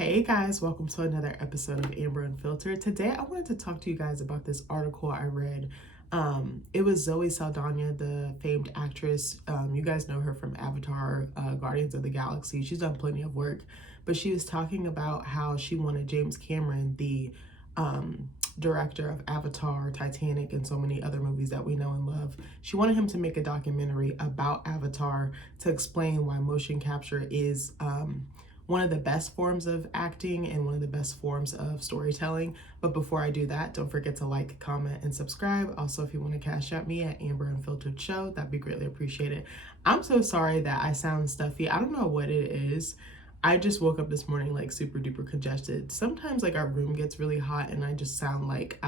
Hey guys, welcome to another episode of Amber Unfiltered. Today I wanted to talk to you guys about this article I read. It was Zoe Saldaña, the famed actress. You guys know her from Avatar, Guardians of the Galaxy. She's done plenty of work, but she was talking about how she wanted James Cameron, the director of Avatar, Titanic, and so many other movies that we know and love. She wanted him to make a documentary about Avatar to explain why motion capture is one of the best forms of acting and one of the best forms of storytelling. But before I do that, don't forget to like, comment, and subscribe. Also, if you want to cash out me at Amber Unfiltered Show, that'd be greatly appreciated. I'm so sorry that I sound stuffy. I don't know what it is. I just woke up this morning like super duper congested. Sometimes like our room gets really hot and I just sound like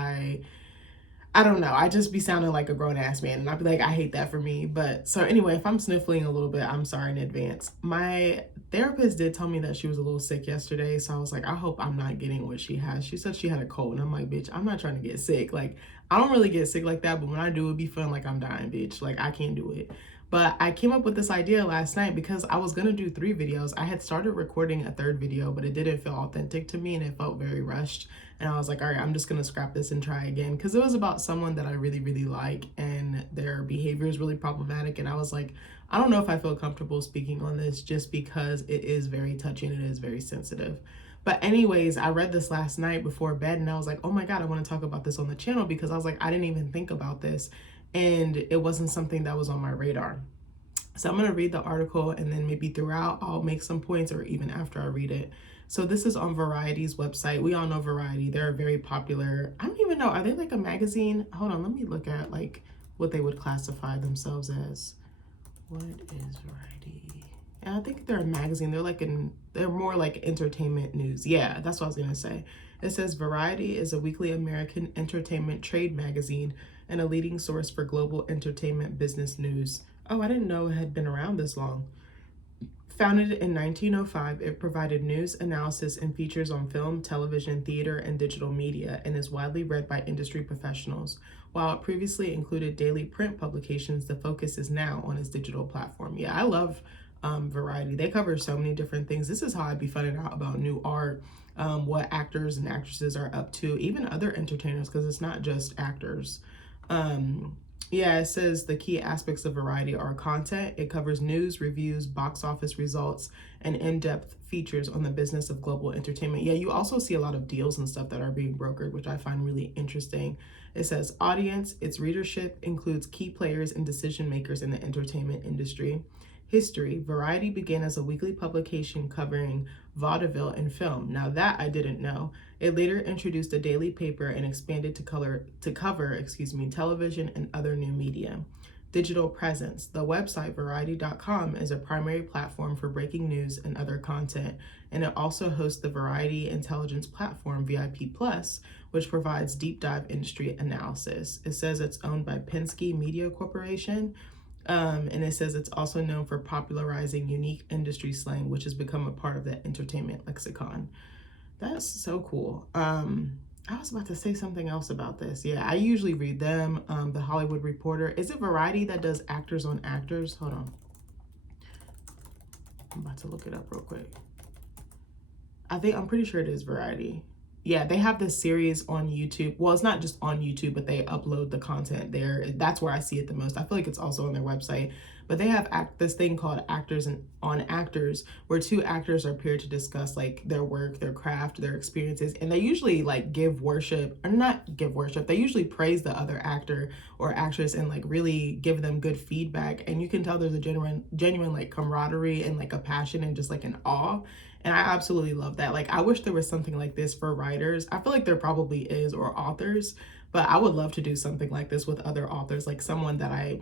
I don't know. I just be sounding like a grown ass man and I'd be like, I hate that for me. But so anyway, if I'm sniffling a little bit, I'm sorry in advance. My therapist did tell me that she was a little sick yesterday. So I was like, I hope I'm not getting what she has. She said she had a cold and I'm like, bitch, I'm not trying to get sick. Like, I don't really get sick like that. But when I do, it be feeling like I'm dying, bitch. Like, I can't do it. But I came up with this idea last night because I was going to do 3 videos. I had started recording a 3rd video, but it didn't feel authentic to me and it felt very rushed. And I was like, all right, I'm just going to scrap this and try again. Because it was about someone that I really, really like and their behavior is really problematic. And I was like, I don't know if I feel comfortable speaking on this just because it is very touchy and it is very sensitive. But anyways, I read this last night before bed and I was like, oh my God, I want to talk about this on the channel because I was like, I didn't even think about this. And it wasn't something that was on my radar. So I'm going to read the article and then maybe throughout I'll make some points or even after I read it. So this is on Variety's website. We all know Variety. They're very popular. I don't even know. Are they like a magazine? Hold on. Let me look at like what they would classify themselves as. What is Variety? And I think they're a magazine. They're more like entertainment news. Yeah, that's what I was going to say. It says Variety is a weekly American entertainment trade magazine and a leading source for global entertainment business news. Oh, I didn't know it had been around this long. Founded in 1905, it provided news, analysis, and features on film, television, theater, and digital media, and is widely read by industry professionals. While it previously included daily print publications, the focus is now on its digital platform. Yeah, I love Variety. They cover so many different things. This is how I'd be finding out about new art, what actors and actresses are up to, even other entertainers, because it's not just actors. Yeah, it says the key aspects of Variety are content. It covers news, reviews, box office results, and in-depth features on the business of global entertainment. Yeah, you also see a lot of deals and stuff that are being brokered, which I find really interesting. It says audience, its readership includes key players and decision makers in the entertainment industry. History, Variety began as a weekly publication covering vaudeville and film. Now that I didn't know. It later introduced a daily paper and expanded to cover television and other new media. Digital presence. The website Variety.com is a primary platform for breaking news and other content, and it also hosts the Variety Intelligence Platform VIP Plus, which provides deep dive industry analysis. It says it's owned by Penske Media Corporation. And it says it's also known for popularizing unique industry slang, which has become a part of the entertainment lexicon. That's so cool. I was about to say something else about this. Yeah, I usually read them. The Hollywood Reporter. Is it Variety that does actors on actors? Hold on. I'm about to look it up real quick. I'm pretty sure it is Variety. Yeah, they have this series on YouTube. Well, it's not just on YouTube, but they upload the content there. That's where I see it the most. I feel like it's also on their website. But they have this thing called Actors and on Actors, where 2 actors are paired to discuss like their work, their craft, their experiences. And they usually like give worship, or not give worship. They usually praise the other actor or actress and like really give them good feedback. And you can tell there's a genuine like camaraderie and like a passion and just like an awe. And I absolutely love that. Like, I wish there was something like this for writers. I feel like there probably is, or authors, but I would love to do something like this with other authors, like someone that I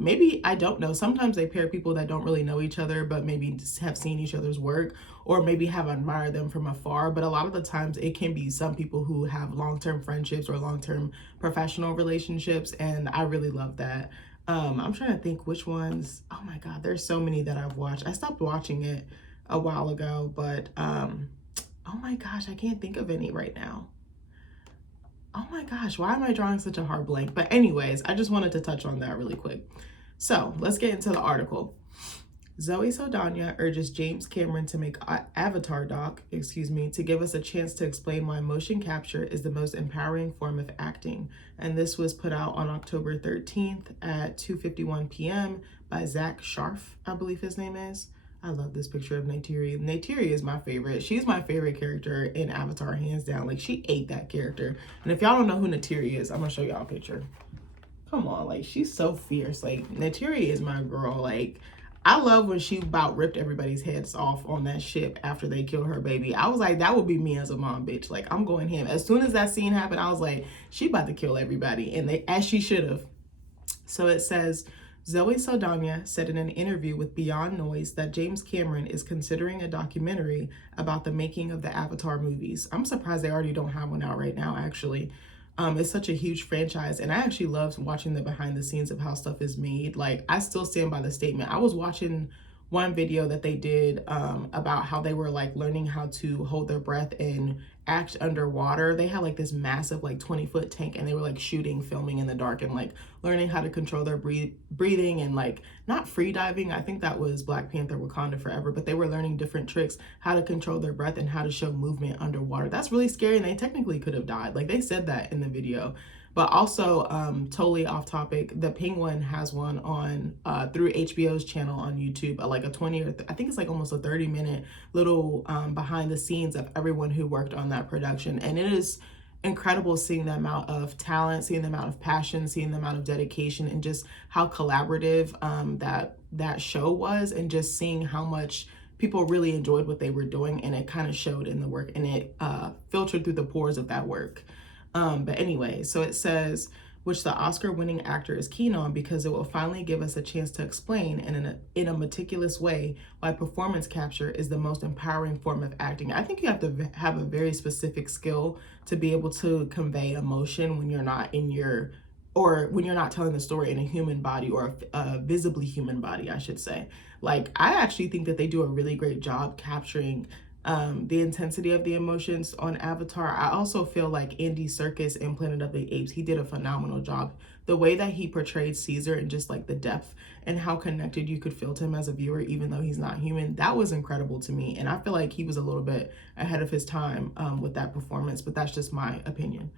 don't know. Sometimes they pair people that don't really know each other, but maybe just have seen each other's work or maybe have admired them from afar. But a lot of the times it can be some people who have long-term friendships or long-term professional relationships. And I really love that. I'm trying to think which ones. Oh my God, there's so many that I've watched. I stopped watching it a while ago, but oh my gosh, I can't think of any right now. Oh my gosh, why am I drawing such a hard blank? But anyways, I just wanted to touch on that really quick. So let's get into the article. Zoe Saldana urges James Cameron to make Avatar doc, to give us a chance to explain why motion capture is the most empowering form of acting. And this was put out on October 13th at 2:51 p.m. by Zach Sharf, I believe his name is. I love this picture of Neytiri. Neytiri is my favorite. She's my favorite character in Avatar, hands down. Like, she ate that character. And if y'all don't know who Neytiri is, I'm gonna show y'all a picture. Come on, like, she's so fierce. Like, Neytiri is my girl. Like, I love when she about ripped everybody's heads off on that ship after they killed her baby. I was like, that would be me as a mom, bitch. Like, I'm going ham. As soon as that scene happened, I was like, she about to kill everybody. And as she should have. So it says, Zoe Saldana said in an interview with Beyond Noise that James Cameron is considering a documentary about the making of the Avatar movies. I'm surprised they already don't have one out right now, actually. It's such a huge franchise, and I actually love watching the behind the scenes of how stuff is made. Like, I still stand by the statement. I was watching one video that they did about how they were like learning how to hold their breath and act underwater. They had like this massive like 20-foot tank, and they were like shooting, filming in the dark, and like learning how to control their breathing and like not free diving. I think that was Black Panther Wakanda Forever, but they were learning different tricks, how to control their breath and how to show movement underwater. That's really scary, and they technically could have died. Like, they said that in the video. But also, totally off topic, the Penguin has one on through HBO's channel on YouTube, like a 20 or I think it's like almost a 30-minute little behind the scenes of everyone who worked on that production. And it is incredible seeing the amount of talent, seeing the amount of passion, seeing the amount of dedication, and just how collaborative that show was, and just seeing how much people really enjoyed what they were doing, and it kind of showed in the work, and it filtered through the pores of that work. But anyway, so it says, which the Oscar-winning actor is keen on because it will finally give us a chance to explain in a meticulous way why performance capture is the most empowering form of acting. I think you have to have a very specific skill to be able to convey emotion when you're not when you're not telling the story in a human body, or a visibly human body, I should say. Like, I actually think that they do a really great job capturing the intensity of the emotions on Avatar. I also feel like Andy Serkis in Planet of the Apes, he did a phenomenal job. The way that he portrayed Caesar, and just like the depth and how connected you could feel to him as a viewer, even though he's not human, that was incredible to me. And I feel like he was a little bit ahead of his time with that performance, but that's just my opinion.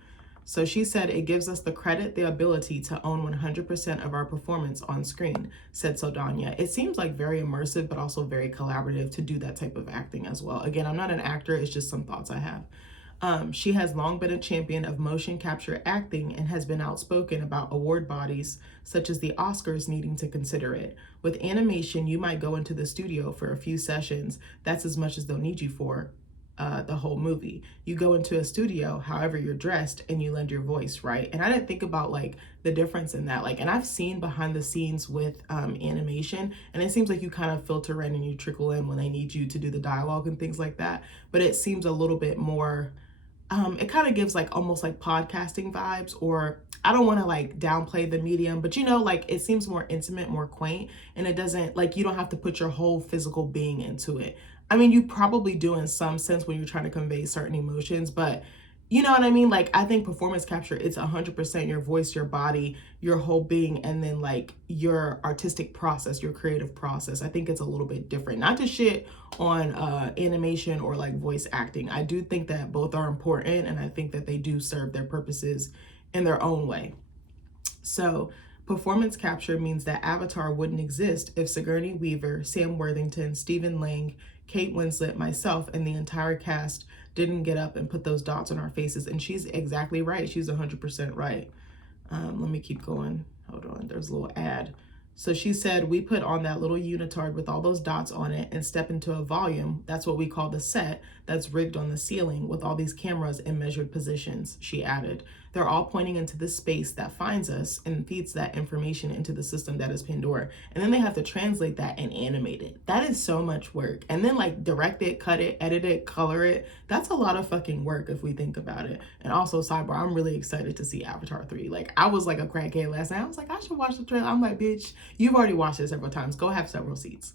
So she said, it gives us the credit, the ability to own 100% of our performance on screen, said Saldaña. It seems like very immersive, but also very collaborative to do that type of acting as well. Again, I'm not an actor, it's just some thoughts I have. She has long been a champion of motion capture acting and has been outspoken about award bodies such as the Oscars needing to consider it. With animation, you might go into the studio for a few sessions. That's as much as they'll need you for the whole movie. You go into a studio, however you're dressed, and you lend your voice, right? And I didn't think about like the difference in that. Like, and I've seen behind the scenes with animation, and it seems like you kind of filter in and you trickle in when they need you to do the dialogue and things like that. But it seems a little bit more, it kind of gives like almost like podcasting vibes, or I don't want to like downplay the medium, but you know, like it seems more intimate, more quaint, and it doesn't, like, you don't have to put your whole physical being into it. I mean, you probably do in some sense when you're trying to convey certain emotions, but you know what I mean? Like, I think performance capture, it's 100% your voice, your body, your whole being, and then like your artistic process, your creative process. I think it's a little bit different. Not to shit on animation or like voice acting. I do think that both are important, and I think that they do serve their purposes in their own way. So performance capture means that Avatar wouldn't exist if Sigourney Weaver, Sam Worthington, Stephen Lang, Kate Winslet, myself, and the entire cast didn't get up and put those dots on our faces. And she's exactly right. She's 100% right. Let me keep going. Hold on. There's a little ad. So she said, we put on that little unitard with all those dots on it and step into a volume. That's what we call the set that's rigged on the ceiling with all these cameras in measured positions, she added. They're all pointing into this space that finds us and feeds that information into the system that is Pandora. And then they have to translate that and animate it. That is so much work. And then like direct it, cut it, edit it, color it. That's a lot of fucking work if we think about it. And also, sidebar, I'm really excited to see Avatar 3. Like, I was like a crackhead last night. I was like, I should watch the trailer. I'm like, bitch, you've already watched it several times. Go have several seats.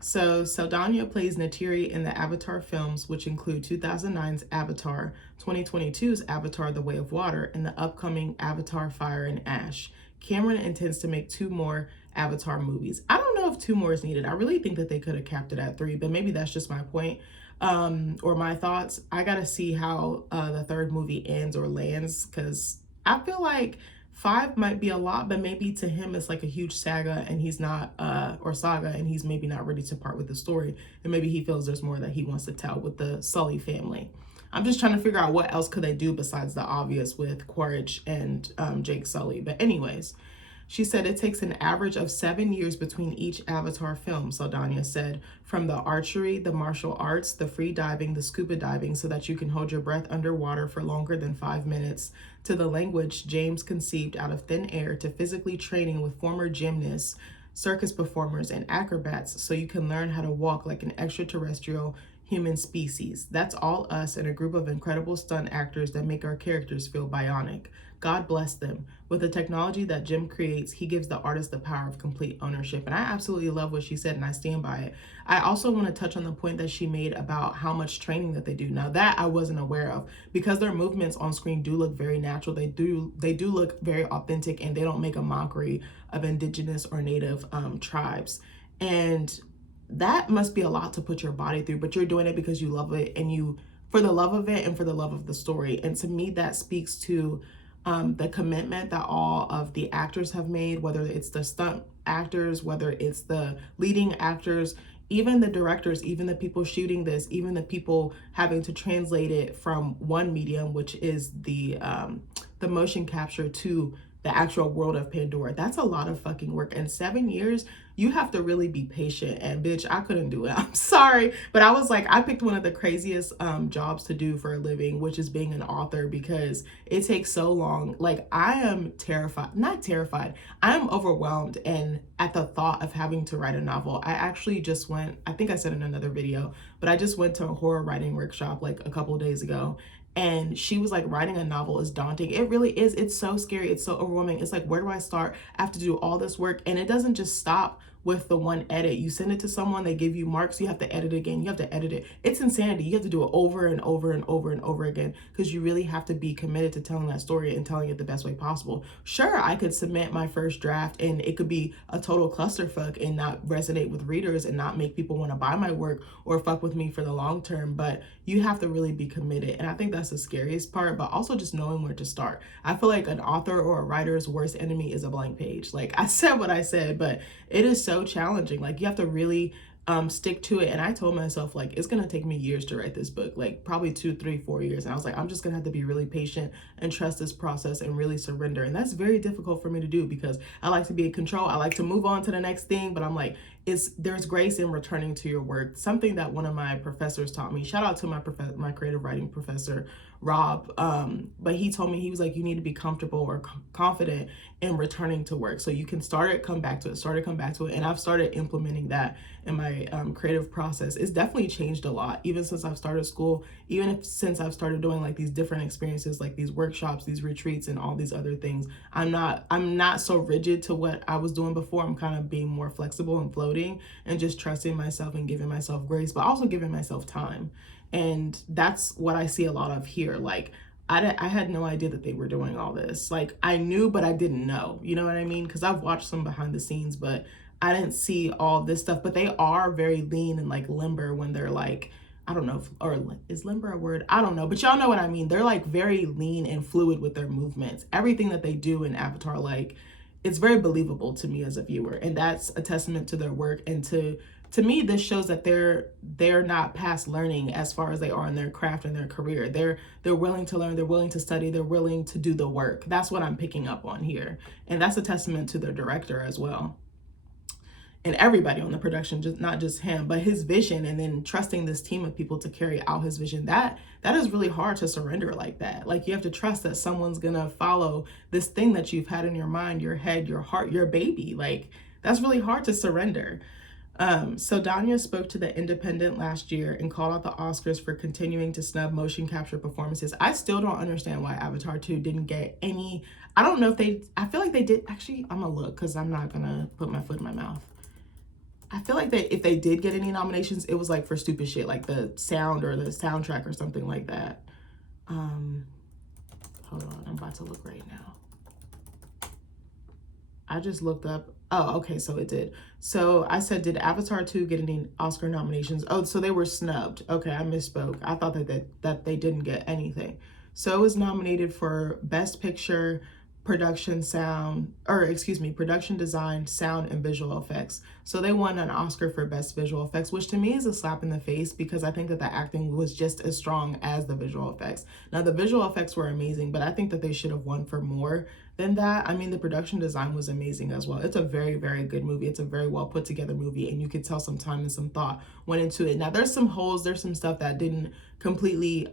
So Saldaña plays Neytiri in the Avatar films, which include 2009's Avatar, 2022's Avatar: The Way of Water, and the upcoming Avatar: Fire and Ash. Cameron intends to make 2 more Avatar movies. I don't know know if 2 more is needed. I really think that they could have capped it at 3, but maybe that's just my point, or my thoughts. I gotta see how the third movie ends or lands, because I feel like 5 might be a lot, but maybe to him it's like a huge saga and he's not, or saga, and he's maybe not ready to part with the story. And maybe he feels there's more that he wants to tell with the Sully family. I'm just trying to figure out what else could they do besides the obvious with Quaritch and Jake Sully. But anyways, she said it takes an average of 7 years between each Avatar film, Saldaña said, from the archery, the martial arts, the free diving, the scuba diving so that you can hold your breath underwater for longer than 5 minutes, to the language James conceived out of thin air, to physically training with former gymnasts, circus performers, and acrobats so you can learn how to walk like an extraterrestrial human species. That's all us and a group of incredible stunt actors that make our characters feel bionic. God bless them. With the technology that Jim creates, he gives the artist the power of complete ownership. And I absolutely love what she said, and I stand by it. I also want to touch on the point that she made about how much training that they do. Now that I wasn't aware of, because their movements on screen do look very natural. They do look very authentic, and they don't make a mockery of indigenous or native tribes. And that must be a lot to put your body through, but you're doing it because you love it, and you, for the love of it and for the love of the story. And to me, that speaks to the commitment that all of the actors have made, whether it's the stunt actors, whether it's the leading actors, even the directors, even the people shooting this, even the people having to translate it from one medium, which is the motion capture, to the actual world of Pandora. That's a lot of fucking work. And 7 years, you have to really be patient. And bitch, I couldn't do it. I'm sorry. But I was like, I picked one of the craziest jobs to do for a living, which is being an author, because it takes so long. Like, I am terrified, not terrified, I'm overwhelmed. And at the thought of having to write a novel, I actually just went, I think I said in another video, but I just went to a horror writing workshop like a couple days ago. And she was like, writing a novel is daunting. It really is. It's so scary. It's so overwhelming. It's like, where do I start? I have to do all this work. And it doesn't just stop with the one edit. You send it to someone, they give you marks, you have to edit it again, you have to edit it. It's insanity. You have to do it over and over and over and over again, because you really have to be committed to telling that story and telling it the best way possible. Sure, I could submit my first draft and it could be a total clusterfuck and not resonate with readers and not make people want to buy my work or fuck with me for the long term, but you have to really be committed. And I think that's the scariest part, but also just knowing where to start. I feel like an author or a writer's worst enemy is a blank page. Like, I said what I said, but it is so challenging. Like, you have to really stick to it. And I told myself, like, it's gonna take me years to write this book, like probably 2, 3, 4 years. And I was like, I'm just gonna have to be really patient and trust this process and really surrender. And that's very difficult for me to do, because I like to be in control. I like to move on to the next thing, but I'm like, there's grace in returning to your work. Something that one of my professors taught me. Shout out to my creative writing professor, Rob. But he told me, he was like, you need to be comfortable or confident in returning to work. So you can start it, come back to it, And I've started implementing that in my creative process. It's definitely changed a lot, even since I've started school, since I've started doing like these different experiences, like these workshops, these retreats, and all these other things. I'm not so rigid to what I was doing before. I'm kind of being more flexible and floating and just trusting myself and giving myself grace, but also giving myself time. And that's what I see a lot of here. Like, I had no idea that they were doing all this. Like, I knew, but I didn't know. You know what I mean? Because I've watched some behind the scenes, but I didn't see all this stuff. But they are very lean and like limber when they're like, I don't know, or is limber a word? I don't know, but y'all know what I mean. They're like very lean and fluid with their movements. Everything that they do in Avatar, like, it's very believable to me as a viewer. And that's a testament to their work. And to me, this shows that they're not past learning as far as they are in their craft and their career. They're willing to learn, they're willing to study, they're willing to do the work. That's what I'm picking up on here. And that's a testament to their director as well. And everybody on the production, just not just him, but his vision, and then trusting this team of people to carry out his vision. That is really hard to surrender like that. Like, you have to trust that someone's gonna follow this thing that you've had in your mind, your head, your heart, your baby. Like, that's really hard to surrender. Saldaña spoke to The Independent last year and called out the Oscars for continuing to snub motion capture performances. I still don't understand why Avatar 2 didn't get any. I don't know if I feel like they did. Actually, I'm gonna look, because I'm not gonna put my foot in my mouth. I feel like if they did get any nominations, it was like for stupid shit, like the sound or the soundtrack or something like that. Hold on, I'm about to look right now. I just looked up Oh, okay, so it did. So I said, did Avatar 2 get any Oscar nominations? Oh, so they were snubbed. Okay, I misspoke. I thought that they didn't get anything. So it was nominated for Best Picture, production sound, or excuse me, production design, sound, and visual effects. So they won an Oscar for Best Visual Effects, which to me is a slap in the face because I think that the acting was just as strong as the visual effects. Now, the visual effects were amazing, but I think that they should have won for more than that. I mean, the production design was amazing as well. It's a very, very good movie. It's a very well put together movie, and you could tell some time and some thought went into it. Now, there's some holes, there's some stuff that didn't completely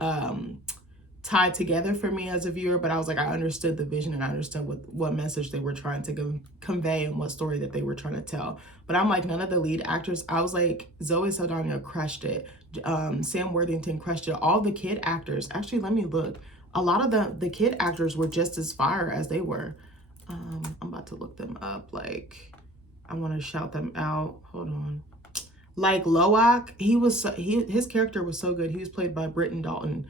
tied together for me as a viewer, but I was like, I understood the vision and I understood what message they were trying to convey and what story that they were trying to tell. But I'm like, none of the lead actors, I was like, Zoe Saldana crushed it. Sam Worthington crushed it. All the kid actors, actually, let me look. A lot of the kid actors were just as fire as they were. I'm about to look them up. Like, I want to shout them out. Hold on. Like Loak, his character was so good. He was played by Britton Dalton.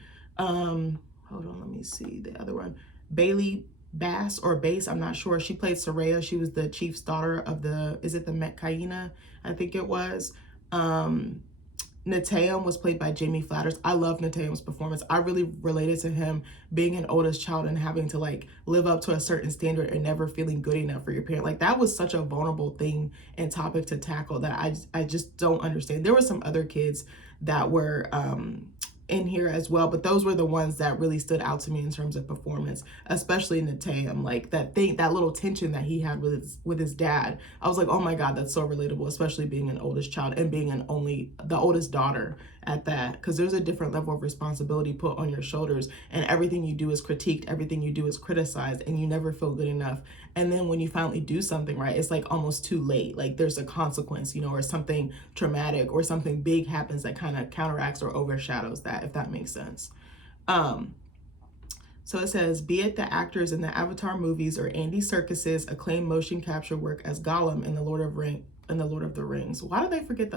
Hold on, let me see the other one. Bailey Bass or Bass, I'm not sure. She played Soraya. She was the chief's daughter of is it the Metcaina? I think it was. Natayam was played by Jamie Flatters. I love Natayam's performance. I really related to him being an oldest child and having to like live up to a certain standard and never feeling good enough for your parent. Like that was such a vulnerable thing and topic to tackle that I just don't understand. There were some other kids that were in here as well, but those were the ones that really stood out to me in terms of performance, especially Natayam. Like that little tension that he had with his dad. I was like, oh my God, that's so relatable, especially being an oldest child and being the oldest daughter at that, because there's a different level of responsibility put on your shoulders, and everything you do is critiqued, everything you do is criticized, and you never feel good enough. And then when you finally do something right, it's like almost too late. Like there's a consequence, or something traumatic or something big happens that kind of counteracts or overshadows that, if that makes sense. So it says, be it the actors in the Avatar movies or Andy Serkis's acclaimed motion capture work as Gollum in the Lord of the Rings. Why did they forget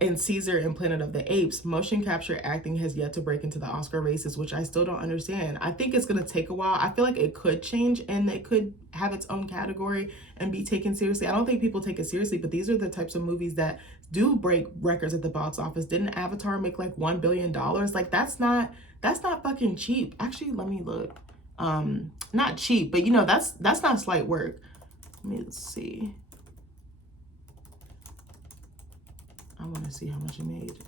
in Caesar and Planet of the Apes, motion capture acting has yet to break into the Oscar races, which I still don't understand. I think it's going to take a while. I feel like it could change and it could have its own category and be taken seriously. I don't think people take it seriously, but these are the types of movies that do break records at the box office. Didn't Avatar make like $1 billion? Like that's not fucking cheap. Actually, let me look. Not cheap, but that's not slight work. Let me see. I want to see how much it made.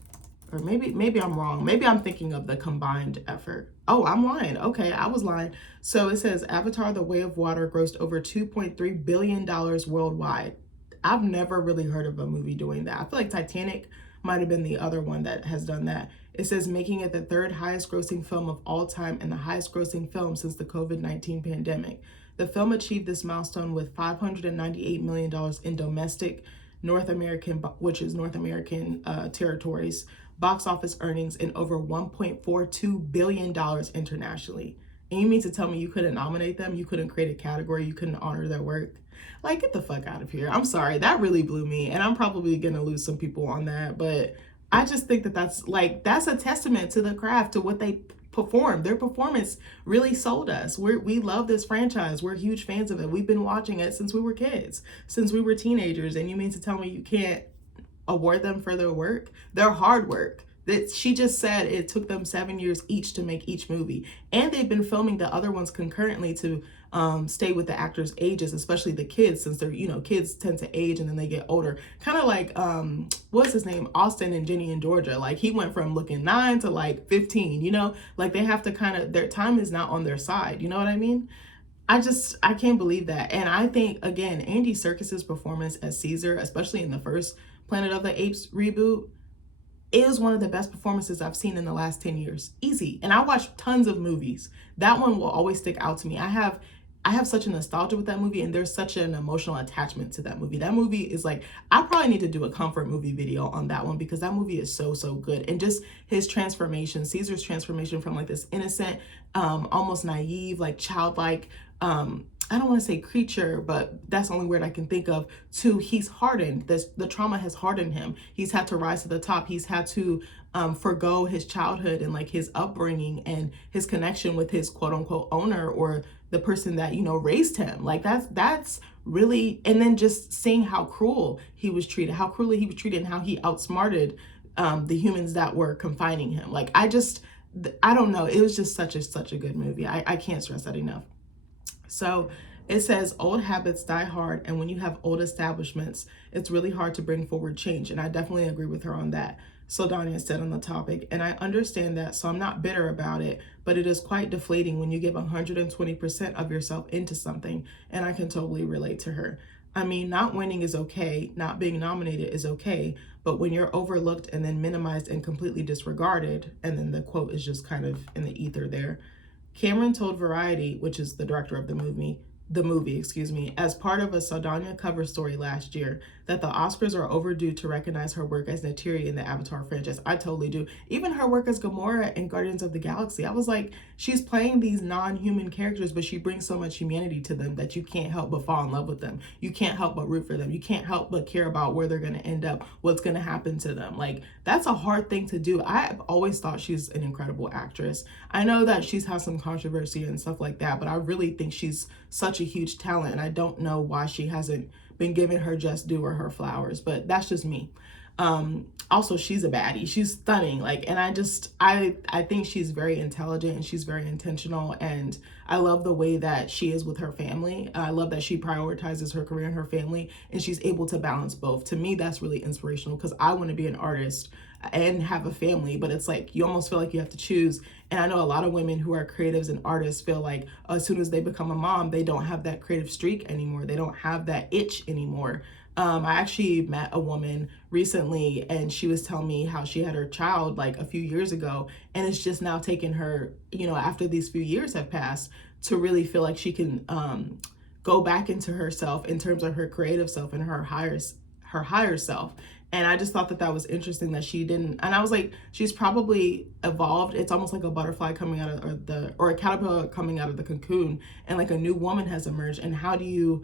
Or maybe I'm wrong. Maybe I'm thinking of the combined effort. Oh, I'm lying. Okay, I was lying. So it says Avatar: The Way of Water grossed over $2.3 billion worldwide. I've never really heard of a movie doing that. I feel like Titanic might have been the other one that has done that. It says making it the third highest grossing film of all time and the highest grossing film since the COVID-19 pandemic. The film achieved this milestone with $598 million in domestic North American territories, box office earnings, and over $1.42 billion internationally. And you mean to tell me you couldn't nominate them? You couldn't create a category? You couldn't honor their work? Like, get the fuck out of here. I'm sorry. That really blew me. And I'm probably going to lose some people on that. But I just think that's a testament to the craft, to what they performed. Their performance really sold us. We love this franchise. We're huge fans of it. We've been watching it since we were kids, since we were teenagers. And you mean to tell me you can't award them for their work, their hard work? That she just said it took them 7 years each to make each movie, and they've been filming the other ones concurrently to stay with the actors' ages, especially the kids, since they're kids tend to age and then they get older. Kind of like what's his name, Austin and Jenny in Georgia. Like he went from looking 9 to like 15. Like they have to their time is not on their side. You know what I mean? I can't believe that. And I think, again, Andy Serkis's performance as Caesar, especially in the first Planet of the Apes reboot, is one of the best performances I've seen in the last 10 years. Easy. And I watched tons of movies. That one will always stick out to me. I have such a nostalgia with that movie, and there's such an emotional attachment to that movie. That movie is like, I probably need to do a comfort movie video on that one, because that movie is so, so good. And just his transformation, Caesar's transformation from like this innocent, almost naive, like childlike, I don't want to say creature, but that's the only word I can think of, to he's hardened. The trauma has hardened him. He's had to rise to the top. He's had to forgo his childhood and like his upbringing and his connection with his quote unquote owner, or the person that, you know, raised him. Like that's really, and then just seeing how cruel he was treated, how cruelly he was treated, and how he outsmarted the humans that were confining him. Like I don't know. It was just such a good movie. I can't stress that enough. So it says old habits die hard, and when you have old establishments, it's really hard to bring forward change. And I definitely agree with her on that. Saldaña said on the topic, and I understand that, so I'm not bitter about it, but it is quite deflating when you give 120% of yourself into something, and I can totally relate to her. I mean, not winning is okay, not being nominated is okay, but when you're overlooked and then minimized and completely disregarded, and then the quote is just kind of in the ether there. Cameron told Variety, which is the director of the movie, as part of a Saldaña cover story last year, that the Oscars are overdue to recognize her work as Neytiri in the Avatar franchise. I totally do. Even her work as Gamora in Guardians of the Galaxy. I was like, she's playing these non-human characters, but she brings so much humanity to them that you can't help but fall in love with them. You can't help but root for them. You can't help but care about where they're going to end up, what's going to happen to them. Like, that's a hard thing to do. I've always thought she's an incredible actress. I know that she's had some controversy and stuff like that, but I really think she's such a huge talent, and I don't know why she hasn't been giving her just due or her flowers, but that's just me. Also, she's a baddie. She's stunning. Like, and I think she's very intelligent and she's very intentional, and I love the way that she is with her family. I love that she prioritizes her career and her family, and she's able to balance both. To me, that's really inspirational, because I want to be an artist and have a family, but it's like you almost feel like you have to choose. And I know a lot of women who are creatives and artists feel like as soon as they become a mom, they don't have that creative streak anymore. They don't have that itch anymore. I actually met a woman recently, and she was telling me how she had her child like a few years ago, and it's just now taken her, you know, after these few years have passed, to really feel like she can go back into herself in terms of her creative self and her higher self. And I just thought that that was interesting that she didn't, and I was like, she's probably evolved. It's almost like a butterfly coming out of or a caterpillar coming out of the cocoon, and like a new woman has emerged. And how do you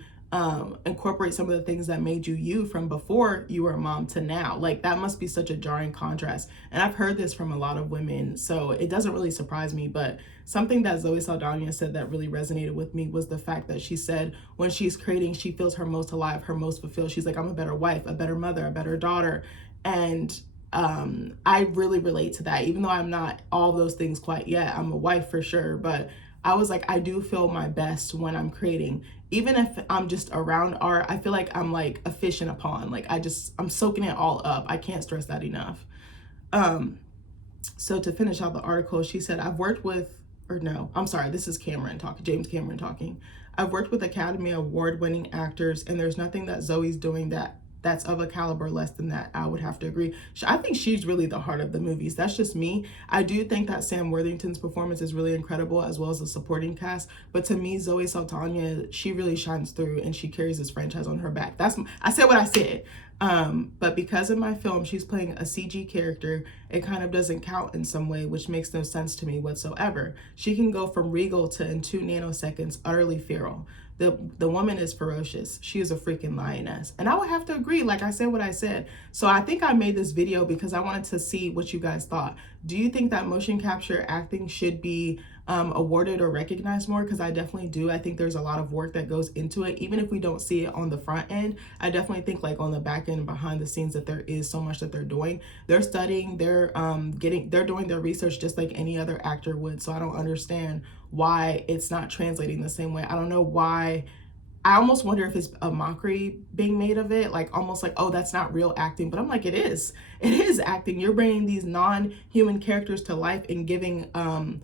incorporate some of the things that made you from before you were a mom to now? Like, that must be such a jarring contrast. And I've heard this from a lot of women, so it doesn't really surprise me. But something that Zoe Saldaña said that really resonated with me was the fact that she said when she's creating, she feels her most alive, her most fulfilled. She's like, I'm a better wife, a better mother, a better daughter. And I really relate to that, even though I'm not all those things quite yet. I'm a wife for sure, but I was like, I do feel my best when I'm creating. Even if I'm just around art, I feel like I'm like a fish in a pond. Like, I'm soaking it all up. I can't stress that enough. So to finish out the article, she said, this is James Cameron talking. I've worked with Academy Award-winning actors, and there's nothing that Zoe's doing that's of a caliber less than that. I would have to agree. I think she's really the heart of the movies. That's just me. I do think that Sam Worthington's performance is really incredible, as well as the supporting cast. But to me, Zoe Saldaña, she really shines through, and she carries this franchise on her back. I said what I said. But because in my film, she's playing a CG character, it kind of doesn't count in some way, which makes no sense to me whatsoever. She can go from regal to, in 2 nanoseconds, utterly feral. The woman is ferocious. She is a freaking lioness. And I would have to agree, like I said what I said. So I think I made this video because I wanted to see what you guys thought. Do you think that motion capture acting should be awarded or recognized more? Because I definitely do. I think there's a lot of work that goes into it. Even if we don't see it on the front end, I definitely think like on the back end, behind the scenes, that there is so much that they're doing. They're studying, they're doing their research just like any other actor would. So I don't understand why it's not translating the same way. I don't know why. I almost wonder if it's a mockery being made of it, like almost like, oh, that's not real acting. But I'm like, it is acting. You're bringing these non-human characters to life and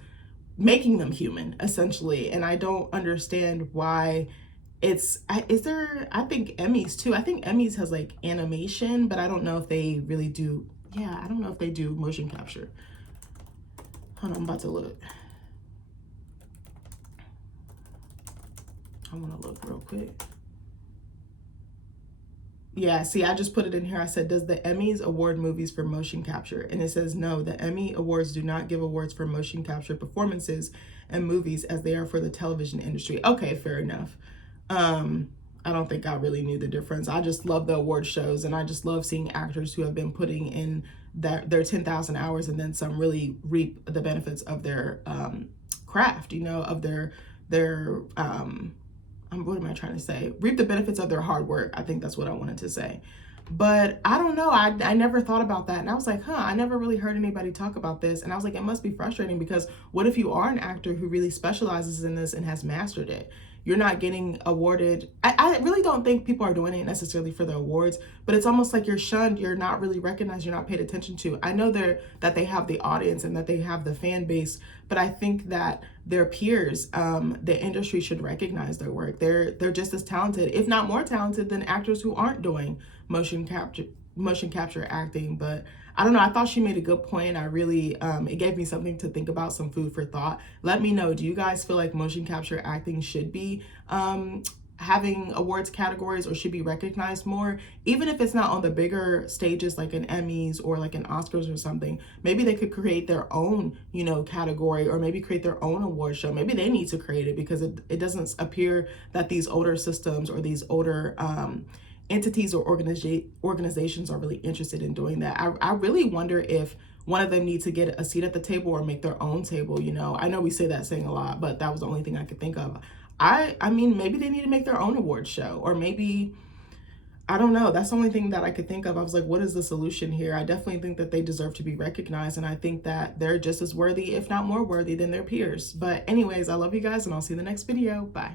making them human, essentially. And I don't understand why I think Emmys too. I think Emmys has like animation, but I don't know if they really do. Yeah, I don't know if they do motion capture. Hold on, I'm about to look. I want to look real quick. Yeah, see, I just put it in here. I said, does the Emmys award movies for motion capture? And it says, no, the Emmy Awards do not give awards for motion capture performances and movies as they are for the television industry. Okay, fair enough. Um, I don't think I really knew the difference. I just love the award shows, and I just love seeing actors who have been putting in their 10,000 hours and then some really reap the benefits of their craft, of their what am I trying to say? Reap the benefits of their hard work. I think that's what I wanted to say. But I don't know. I never thought about that. And I was like, I never really heard anybody talk about this. And I was like, it must be frustrating, because what if you are an actor who really specializes in this and has mastered it? You're not getting awarded. I really don't think people are doing it necessarily for the awards, but it's almost like you're shunned. You're not really recognized. You're not paid attention to. I know that they have the audience and that they have the fan base, but I think that their peers, the industry should recognize their work. They're just as talented, if not more talented, than actors who aren't doing motion capture acting. But I don't know, I thought she made a good point. I really it gave me something to think about, some food for thought. Let me know, do you guys feel like motion capture acting should be having awards categories, or should be recognized more, even if it's not on the bigger stages like an Emmys or like an Oscars or something? Maybe they could create their own category, or maybe create their own award show. Maybe they need to create it, because it doesn't appear that these older systems or these older entities or organizations are really interested in doing that. I really wonder if one of them needs to get a seat at the table or make their own table. I know we say that saying a lot, but that was the only thing I could think of. I mean, maybe they need to make their own award show, or maybe, I don't know. That's the only thing that I could think of. I was like, what is the solution here? I definitely think that they deserve to be recognized, and I think that they're just as worthy, if not more worthy, than their peers. But anyways, I love you guys, and I'll see you in the next video. Bye.